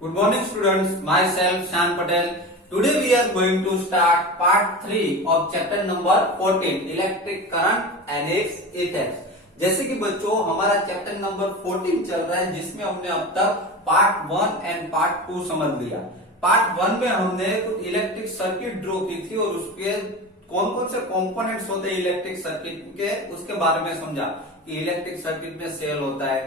Good morning students, myself Shan Patel. Today we are going to start part 3 of chapter number 14 electric current and its effects. जैसे कि बच्चों हमारा chapter number 14 चल रहा है जिसमें हमने अब तक पार्ट 1 एंड पार्ट 2 समझ लिया। पार्ट 1 में हमने कुछ इलेक्ट्रिक सर्किट ड्रॉ की थी और उसके कौन कौन से कंपोनेंट्स होते हैं इलेक्ट्रिक सर्किट के उसके बारे में समझा कि इलेक्ट्रिक सर्किट में सेल होता है,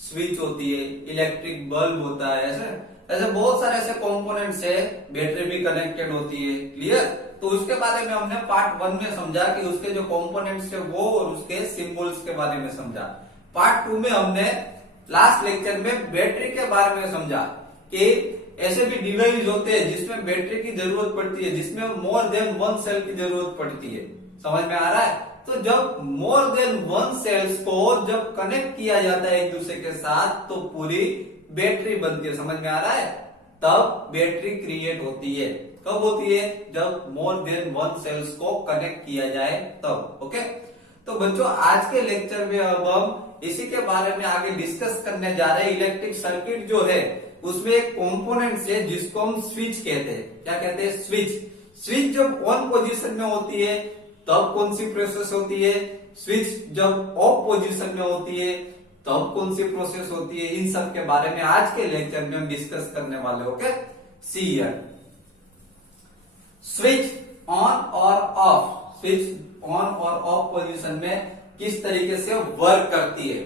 स्विच होती है, इलेक्ट्रिक बल्ब होता है, ऐसे ऐसे बहुत सारे ऐसे कंपोनेंट्स है, बैटरी भी कनेक्टेड होती है। क्लियर? तो उसके बारे में हमने पार्ट 1 में समझा कि उसके जो कंपोनेंट्स है वो और उसके सिंबल्स के बारे में समझा। पार्ट 2 में हमने लास्ट लेक्चर में बैटरी के बारे में समझा कि ऐसे भी डिवाइस होते हैं जिसमें बैटरी की जरूरत पड़ती है, जिसमें मोर देन वन सेल की जरूरत पड़ती है। समझ में आ रहा है? तो जब मोर देन वन सेल्स को जब कनेक्ट किया जाता है एक दूसरे के साथ तो पूरी बैटरी बनती है। समझ में आ रहा है? तब बैटरी क्रिएट होती है। कब होती है? जब मोर देन वन सेल्स को कनेक्ट किया जाए तब। ओके, तो बच्चों आज के लेक्चर में अब हम इसी के बारे में आगे डिस्कस करने जा रहे हैं। इलेक्ट्रिक सर्किट जो है उसमें एक कंपोनेंट है जिसको हम स्विच कहते हैं। क्या कहते हैं? स्विच। स्विच जब ऑन पोजीशन में होती है तब कौन सी प्रोसेस होती है, स्विच जब ऑफ पोजीशन में होती है तब कौन सी प्रोसेस होती है, इन सब के बारे में आज के लेक्चर में हम डिस्कस करने वाले। Okay, see here. Switch on और ऑफ, स्विच ऑन और ऑफ पोजीशन में किस तरीके से वर्क करती है।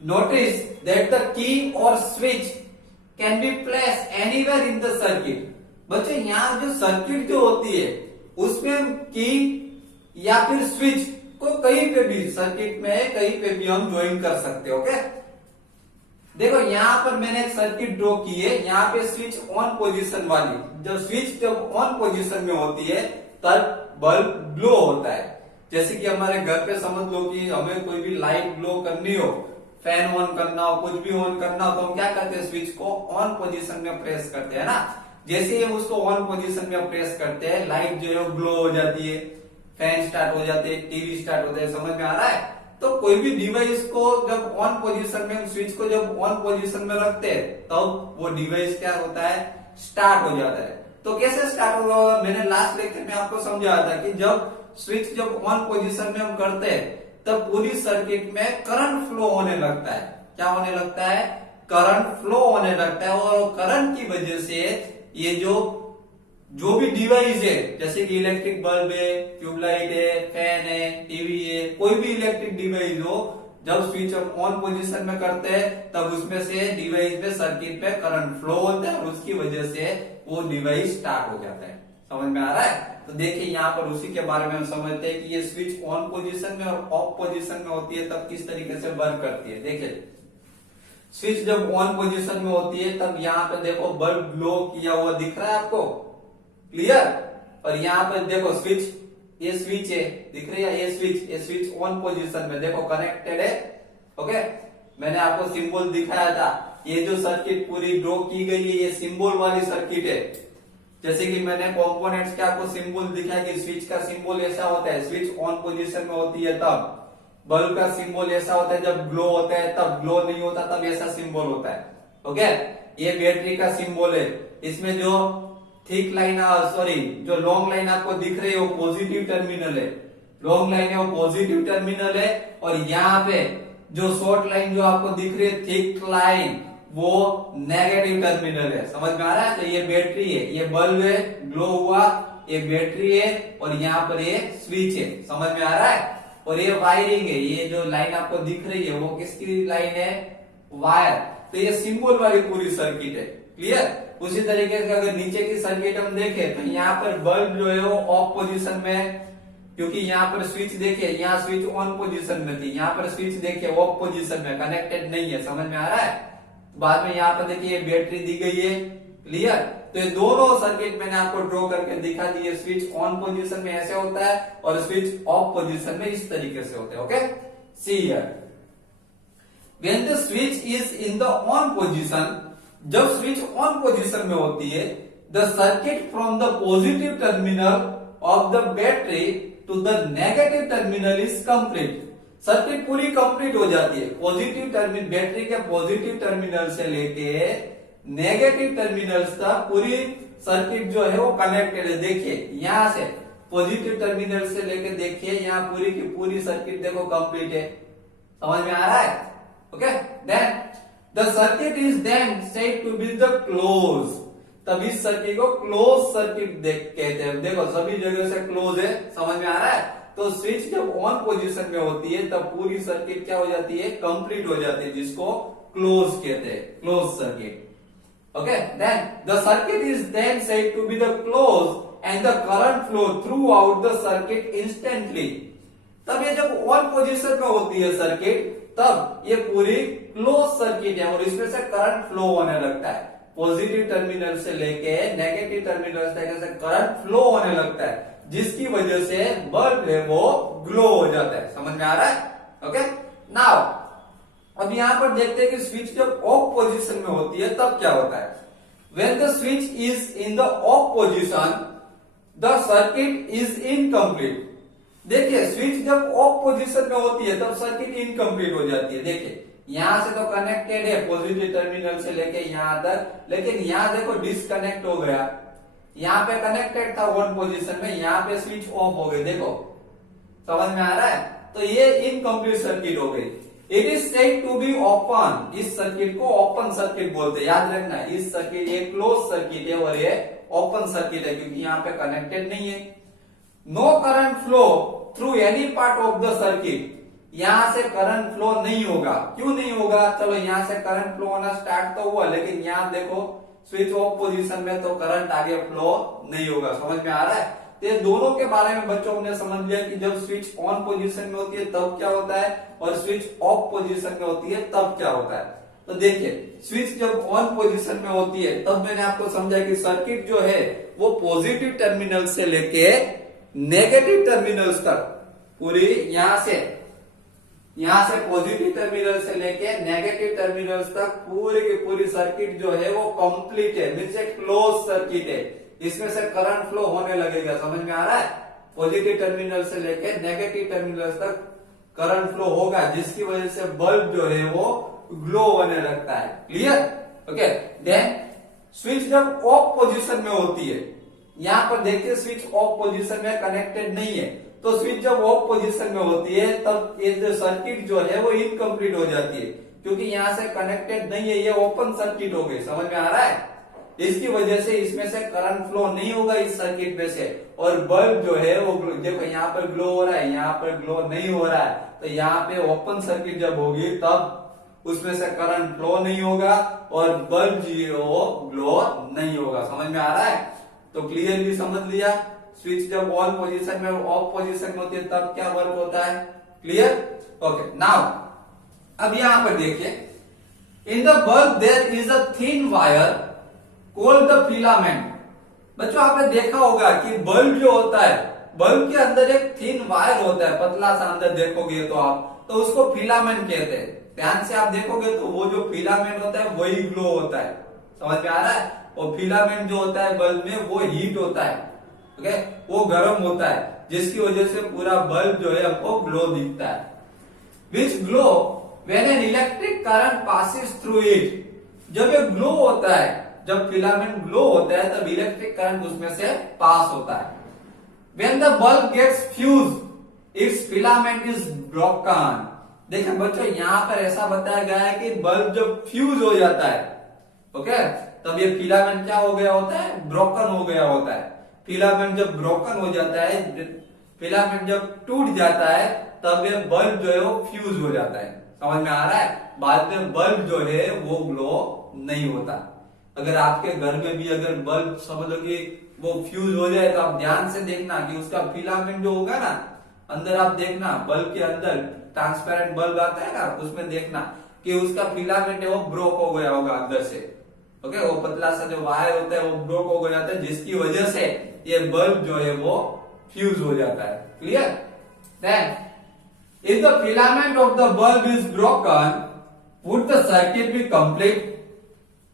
नोटिस दैट द की और switch can be place anywhere in the circuit. बच्चे यहां जो सर्किट जो होती है उसमें की या फिर स्विच को कहीं पे भी सर्किट में कहीं पे भी हम ज्वाइन कर सकते हैं। ओके, देखो यहां पर मैंने एक सर्किट ड्रॉ की है। यहाँ पे स्विच ऑन पोजीशन वाली, जब स्विच जब ऑन पोजीशन में होती है तब बल्ब ग्लो होता है। जैसे कि हमारे घर पे समझ लो कि हमें कोई भी लाइट ग्लो करनी हो, फैन ऑन करना हो, कुछ भी ऑन करना हो तो हम क्या करते हैं? स्विच को ऑन पोजीशन में प्रेस करते हैं ना। जैसे ही हम उसको ऑन पोजीशन में प्रेस करते हैं लाइट जो है ग्लो हो जाती है, फैन स्टार्ट हो जाते हैं, टीवी स्टार्ट होता है। समझ में आ रहा है? तो कोई भी डिवाइस को जब ऑन पोजीशन में, स्विच को जब ऑन पोजीशन में रखते हैं तब वो डिवाइस क्या होता है? स्टार्ट हो जाता है। तो कैसे स्टार्ट होगा? मैंने लास्ट लेक्चर में आपको समझाया था कि जब स्विच जब ऑन पोजीशन में हम करते हैं तब पूरी सर्किट में करंट फ्लो होने लगता है। क्या होने लगता है? करंट फ्लो होने लगता है और करंट की वजह से ये जो भी डिवाइस है जैसे कि इलेक्ट्रिक बल्ब है, ट्यूबलाइट है, फैन है, टीवी है, कोई भी इलेक्ट्रिक डिवाइस हो, जब स्विच ऑन पोजीशन में करते हैं तब उसमें से डिवाइस में सर्किट में करंट फ्लो होता है और उसकी वजह से वो डिवाइस स्टार्ट हो जाता है। समझ में आ रहा है? तो देखिए यहाँ पर उसी के बारे में हम समझते हैं कि ये स्विच ऑन पोजीशन में और ऑफ पोजीशन में होती है तब किस तरीके से वर्क करती है। देखिए स्विच जब ऑन पोजीशन में होती है तब यहाँ पे देखो बल्ब ग्लो किया हुआ दिख रहा है आपको। क्लियर? और यहाँ पर देखो स्विच, ये स्विच है, दिख रही है ये स्विच ऑन पोजीशन में देखो कनेक्टेड है। ओके, मैंने आपको सिंबल दिखाया था। ये जो सर्किट पूरी ड्रॉ की गई है ये सिंबल वाली सर्किट है। जैसे कि मैंने कंपोनेंट्स के आपको सिंबल दिखाया कि स्विच का सिंबल ऐसा होता है, स्विच ऑन पोजीशन में होती है तब। बल्ब का सिंबल ऐसा होता है जब ग्लो होता है तब, ग्लो नहीं होता तब ऐसा सिंबल होता है। ओके, ये बैटरी का सिंबल है। इसमें जो थिक लाइन, सॉरी जो लॉन्ग लाइन आपको दिख रही है वो पॉजिटिव टर्मिनल है। लॉन्ग लाइन है वो पॉजिटिव टर्मिनल है और यहाँ पे जो शॉर्ट लाइन जो आपको दिख रही है थिक लाइन वो नेगेटिव टर्मिनल है। समझ में आ रहा है? तो ये बैटरी है, ये बल्ब है, ग्लो हुआ, ये बैटरी है और यहाँ पर ये स्विच है। समझ में आ रहा है? और ये वायरिंग है, ये जो लाइन आपको दिख रही है वो किसकी लाइन है? वायर। तो ये सिंबल वाली पूरी सर्किट है। क्लियर? उसी तरीके से अगर नीचे की सर्किट हम देखें तो यहाँ पर बल्ब जो है वो ऑफ पोजीशन में, क्योंकि यहाँ पर स्विच देखिए, यहाँ स्विच ऑन पोजीशन में थी, यहाँ पर स्विच देखिए ऑफ पोजीशन में, कनेक्टेड नहीं है। समझ में आ रहा है? बाद में यहाँ पर देखिए बैटरी दी गई है। क्लियर? तो ये दोनों सर्किट मैंने आपको ड्रॉ करके दिखा दी है। स्विच ऑन पोजीशन में ऐसे होता है और स्विच ऑफ पोजीशन में इस तरीके से होता है। Okay, see here. When the switch is in the on position, जब स्विच ऑन पोजीशन में होती है, the circuit from the positive terminal of the battery to the negative terminal is complete. Circuit पूरी कंप्लीट हो जाती है। Positive terminal, battery के positive terminal से लेके नेगेटिव टर्मिनल्स तक पूरी सर्किट जो है वो कनेक्टेड है। देखिए यहां से पॉजिटिव टर्मिनल से लेके देखिए यहाँ पूरी की पूरी सर्किट देखो कंप्लीट है। समझ में आ रहा है? Okay, then the circuit is then said to be the close. तब इस सर्किट को क्लोज सर्किट कहते हैं। देखो सभी जगह से क्लोज है, समझ में आ रहा है? तो स्विच जब ऑन पोजीशन में होती है तब पूरी सर्किट क्या हो जाती है, कंप्लीट हो जाती है, जिसको क्लोज कहते हैं, close circuit. Okay, then the circuit is then said to be the close and the current flow throughout the circuit instantly. तब ये जब ऑन पोजीशन में होती है सर्किट तब ये पूरी क्लोज सर्किट है और इसमें से करंट फ्लो होने लगता है। पॉजिटिव टर्मिनल से लेके नेगेटिव टर्मिनल तक से करंट फ्लो होने लगता है, जिसकी वजह से बल्ब है वो ग्लो हो जाता है। समझ में आ रहा है? ओके, नाउ अब यहां पर देखते हैं कि स्विच जब ऑफ पोजीशन में होती है तब क्या होता है। When the switch is in the of position the circuit is incomplete. देखिए स्विच जब ऑफ पोजीशन में होती है तब सर्किट इनकम्प्लीट हो जाती है। देखिए यहां से तो कनेक्टेड है पॉजिटिव टर्मिनल से लेके यहां तक, लेकिन यहां देखो डिस्कनेक्ट हो गया। यहां पे कनेक्टेड था ऑन पोजीशन में, यहां पे स्विच ऑफ हो गई। देखो समझ में आ रहा है? तो ये इनकम्प्लीट सर्किट हो गई। It is said to be open. इस सर्किट को ओपन सर्किट बोलते हैं, याद रखना। इस सर्किट ये क्लोज सर्किट है और ये ओपन सर्किट है क्योंकि यहाँ पे कनेक्टेड नहीं है। No current flow through any part of the circuit. यहां से करंट फ्लो नहीं होगा। क्यों नहीं होगा? चलो यहां से करंट फ्लो होना स्टार्ट तो हुआ, लेकिन यहां देखो स्विच ऑफ पोजीशन में तो करंट आगे फ्लो नहीं होगा। समझ में आ रहा है? तो ये दोनों के बारे में बच्चों ने समझ लिया कि जब स्विच ऑन पोजीशन में होती है तब क्या होता है और स्विच ऑफ पोजीशन में होती है तब क्या होता है। तो देखिए स्विच जब ऑन पोजीशन में होती है तब मैंने आपको समझा कि सर्किट जो है वो पॉजिटिव टर्मिनल से लेके नेगेटिव टर्मिनल्स तक पूरी यहां से पॉजिटिव टर्मिनल से लेके नेगेटिव टर्मिनल्स तक पूरी की पूरी सर्किट जो है वो कंप्लीट है, मींस एक क्लोज सर्किट है। इसमें से करंट फ्लो होने लगेगा। समझ में आ रहा है? पॉजिटिव टर्मिनल से लेके नेगेटिव टर्मिनल्स तक करंट फ्लो होगा, जिसकी वजह से बल्ब जो है वो ग्लो होने लगता है। क्लियर? ओके, देन स्विच जब ऑफ पोजीशन में होती है, यहां पर देखिए स्विच ऑफ पोजीशन में कनेक्टेड नहीं है, तो स्विच जब ऑफ पोजीशन में होती है तब ये जो सर्किट जो है वो इनकम्प्लीट हो जाती है क्योंकि यहां से कनेक्टेड नहीं है, ये ओपन सर्किट हो गई। समझ में आ रहा है? इसकी वजह से इसमें से करंट फ्लो नहीं होगा इस सर्किट में से, और बल्ब जो है वो देखो यहाँ पर ग्लो हो रहा है, यहाँ पर ग्लो नहीं हो रहा है। तो यहाँ पे ओपन सर्किट जब होगी तब उसमें से करंट फ्लो नहीं होगा और बल्ब जो वो ग्लो नहीं होगा। समझ में आ रहा है? तो क्लियरली समझ लिया। स्विच जब ऑन पोजीशन में ऑफ पोजीशन में होती है तब क्या वर्क होता है। क्लियर? ओके, नाउ अब यहां पर देखिए, in the bulb there is a thin wire called the filament. बच्चों आपने देखा होगा कि बल्ब जो होता है, बल्ब के अंदर एक थिन वायर होता है, पतला सा अंदर देखोगे तो आप, तो उसको फिलामेंट कहते हैं। ध्यान से आप देखोगे तो वो जो फिलामेंट होता है वही ग्लो होता है। समझ में आ रहा है? और फिलामेंट जो होता है बल्ब में वो हीट होता है, ओके, वो गर्म होता है, जिसकी वजह से पूरा बल्ब जो है आपको ग्लो दिखता है। Which glow when an electric current passes through it. जब ये ग्लो होता है, जब फिलामेंट ग्लो होता है तब इलेक्ट्रिक करंट उसमें से पास होता है। When the bulb gets fuse its filament is broken. देखिए बच्चों यहां पर ऐसा बताया गया है कि बल्ब जब फ्यूज हो जाता है, ओके, तब ये फिलामेंट क्या हो गया होता है, ब्रोकन हो गया होता है। फिलामेंट जब ब्रोकन हो जाता है, फिलामेंट जब टूट जाता है तब ये बल्ब जो है वो फ्यूज हो जाता है। समझ में आ रहा है? बाद में बल्ब जो है वो ग्लो नहीं होता। अगर आपके घर में भी अगर बल्ब समझ लो कि वो फ्यूज हो जाए तो आप ध्यान से देखना कि उसका फिलामेंट जो होगा ना, अंदर आप देखना बल्ब के अंदर ट्रांसपेरेंट बल्ब आता है ना, उसमें देखना कि उसका फिलामेंट है वो ब्रोक हो गया होगा अंदर से। ओके, वो पतला सा जो वायर होता है वो ब्रोक हो गया जाता है, जिसकी वजह से ये बल्ब जो है वो फ्यूज हो जाता है। Clear? Then if the filament of the bulb is broken would the circuit be complete.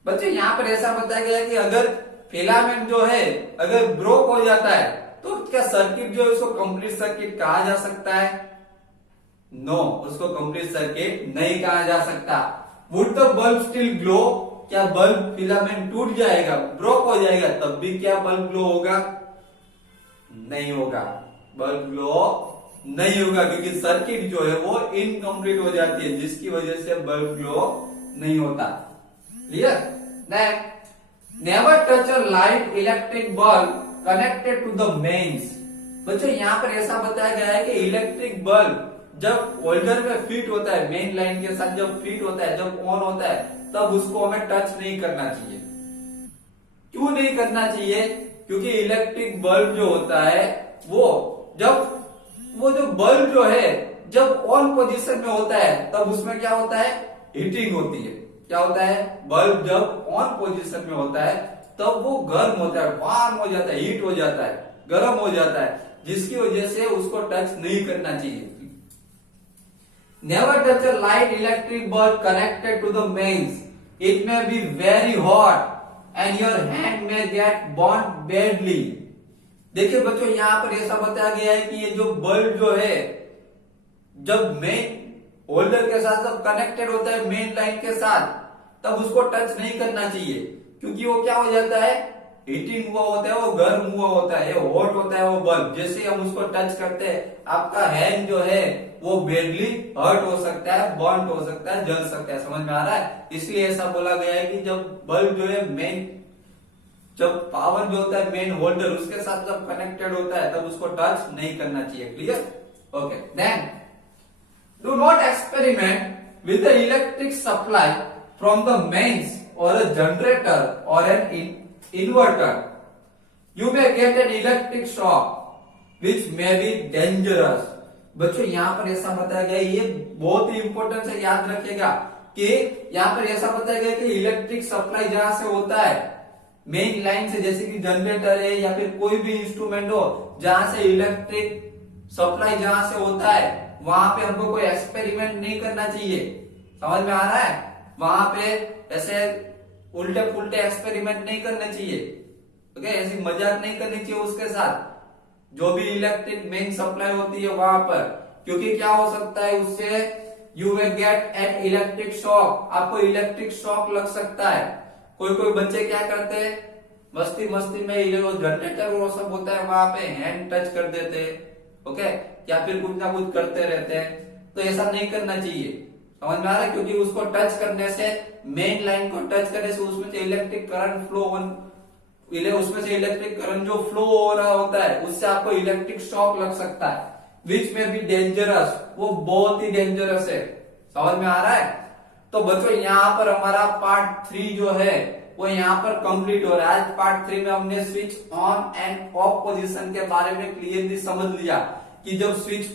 बच्चे यहाँ पर ऐसा बताया गया है कि अगर फिलामेंट जो है अगर ब्रोक हो जाता है तो क्या सर्किट जो है उसको कंप्लीट सर्किट कहा जा सकता है? नो, उसको कंप्लीट सर्किट नहीं कहा जा सकता। Would the bulb still glow? क्या बल्ब फिलामेंट टूट जाएगा, ब्रोक हो जाएगा, तब भी क्या बल्ब ग्लो होगा? नहीं होगा, बल्ब ग्लो नहीं होगा, क्योंकि सर्किट जो है वो इनकम्प्लीट हो जाती है, जिसकी वजह से बल्ब ग्लो नहीं होता। Clear? Next, never touch a light electric bulb connected to the mains. बच्चों यहाँ पर ऐसा बताया गया है कि इलेक्ट्रिक बल्ब जब होल्डर में फिट होता है, मेन लाइन के साथ जब फिट होता है, जब ऑन होता है, तब उसको हमें टच नहीं करना चाहिए। क्यों नहीं करना चाहिए? क्योंकि इलेक्ट्रिक बल्ब जो होता है वो जो बल्ब जो है जब ऑन पोजीशन में होता है, तब उसमें क्या होता है? हीटिंग होती है। क्या होता है? बल्ब जब ऑन पोजीशन में होता है तब वो गर्म होता है, वार्म हो जाता है, हीट हो जाता है, गर्म हो जाता है, जिसकी वजह से उसको टच नहीं करना चाहिए। Never touch a light electric bulb connected to the mains, it may be very hot and your hand may get burn badly. देखिए बच्चों यहाँ पर ऐसा बताया गया है कि ये जो बल्ब जो है जब मेन होल्डर के साथ जब कनेक्टेड होता है मेन लाइन के साथ, तब उसको टच नहीं करना चाहिए, क्योंकि वो क्या हो जाता है? हीटिंग हुआ होता है, वो गर्म हुआ होता है, हॉट होता है वो बल्ब। जैसे हम उसको टच करते हैं, आपका हैंड जो है वो बैडली हर्ट हो सकता है, बर्न हो सकता है, जल सकता है। समझ में आ रहा है? इसलिए ऐसा बोला गया है कि जब बल्ब जो है मेन, जब पावर जो होता है मेन होल्डर उसके साथ जब कनेक्टेड होता है, तब उसको टच नहीं करना चाहिए। Clear? Okay. Then do not experiment with the electric supply from the mains or a generator or an inverter. You may get an electric shock which may be dangerous. बच्चों यहाँ पर ऐसा बताया गया, ये बहुत ही इंपॉर्टेंट है, याद रखिएगा कि यहाँ पर ऐसा बताया गया कि इलेक्ट्रिक सप्लाई जहां से होता है मेन लाइन से, जैसे कि जनरेटर है या फिर कोई भी इंस्ट्रूमेंट हो, जहां से इलेक्ट्रिक सप्लाई जहां से होता है, वहां पे हमको कोई एक्सपेरिमेंट नहीं करना चाहिए। समझ में आ रहा है? वहां पे ऐसे उल्टे पुल्टे एक्सपेरिमेंट नहीं करने चाहिए। ओके, ऐसी मजाक नहीं करनी चाहिए उसके साथ, जो भी इलेक्ट्रिक मेन सप्लाई होती है वहां पर, क्योंकि क्या हो सकता है उससे? You will get an electric shock, आपको इलेक्ट्रिक शॉक लग सकता है। कोई बच्चे क्या करते हैं, मस्ती मस्ती में ये जो जनरेटर वो सब होता है वहां पे हैंड टच कर देते हैं, ओके, या फिर कुछ ना कुछ करते रहते हैं। तो ऐसा नहीं करना चाहिए। समझ में आ रहा है? क्योंकि उसको टच करने से, मेन लाइन को टच करने से उसमें से इलेक्ट्रिक करंट फ्लो, उसमें से इलेक्ट्रिक करंट जो फ्लो हो रहा होता है, उससे आपको इलेक्ट्रिक शॉक लग सकता है, विच में भी डेंजरस, वो बहुत ही डेंजरस है। समझ में आ रहा है? तो बच्चों यहाँ पर हमारा पार्ट 3 जो है वो यहाँ पर कंप्लीट हो रहा है। आज पार्ट 3 में हमने switch on end of position के बारे में क्लियरली समझ लिया कि जब स्विच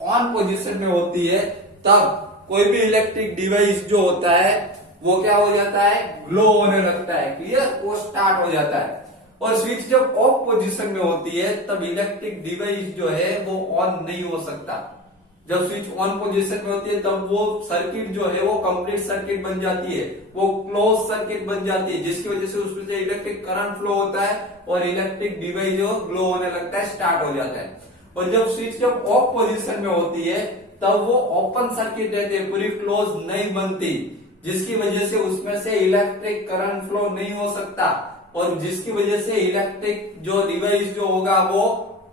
ऑन पोजीशन में होती है तब कोई भी इलेक्ट्रिक डिवाइस जो होता है वो क्या हो जाता है? ग्लो होने लगता है। क्लियर? वो स्टार्ट हो जाता है। और स्विच जब ऑफ पोजीशन में होती है तब इलेक्ट्रिक डिवाइस जो है वो ऑन नहीं हो सकता। जब स्विच ऑन पोजीशन में होती है तब वो सर्किट जो है वो कंप्लीट सर्किट बन जाती है, वो क्लोज सर्किट बन जाती है, जिसकी वजह से उसमें से इलेक्ट्रिक करंट फ्लो होता है और इलेक्ट्रिक डिवाइस जो ग्लो होने लगता है, स्टार्ट हो जाता है। और जब स्विच जब ऑफ पोजीशन में होती है तब वो ओपन सर्किट रहती है, पूरी क्लोज नहीं बनती, जिसकी वजह से उसमें से इलेक्ट्रिक करंट फ्लो नहीं हो सकता और जिसकी वजह से इलेक्ट्रिक जो डिवाइस जो होगा वो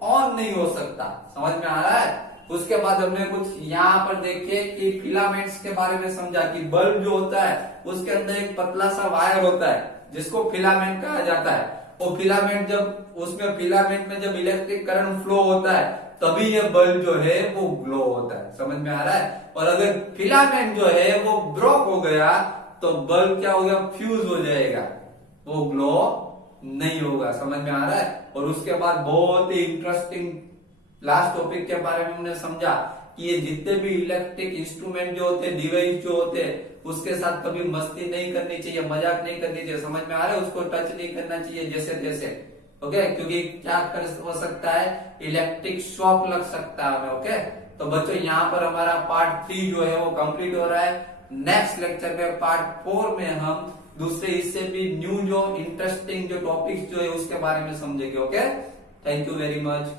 ऑन नहीं हो सकता। समझ में आ रहा है? उसके बाद हमने कुछ यहाँ पर देखे कि फिलामेंट्स के बारे में समझा कि बल्ब जो होता है उसके अंदर एक पतला सा वायर होता है जिसको फिलामेंट कहा जाता है। और फिलामेंट जब उसमें फिलामेंट में जब इलेक्ट्रिक करंट फ्लो होता है तभी ये बल्ब जो है वो ग्लो होता है। समझ में आ रहा है? और अगर फिलामेंट जो है वो ब्रोक हो गया तो बल्ब क्या होगा? फ्यूज हो जाएगा, वो ग्लो नहीं होगा। समझ में आ रहा है? और उसके बाद बहुत ही इंटरेस्टिंग लास्ट टॉपिक के बारे में हमने समझा कि ये जितने भी इलेक्ट्रिक इंस्ट्रूमेंट जो होते हैं, डिवाइस जो होते हैं, उसके साथ कभी मस्ती नहीं करनी चाहिए, मजाक नहीं करनी चाहिए। समझ में आ रहा है? उसको टच नहीं करना चाहिए जैसे तैसे, ओके, क्योंकि क्या हो सकता है? इलेक्ट्रिक शॉक लग सकता है, ओके। तो बच्चों यहाँ पर हमारा पार्ट 3 जो है वो कंप्लीट हो रहा है। नेक्स्ट लेक्चर में पार्ट 4 में हम दूसरे इससे भी न्यू जो इंटरेस्टिंग जो टॉपिक्स जो है उसके बारे में समझेंगे, okay. Thank you very much.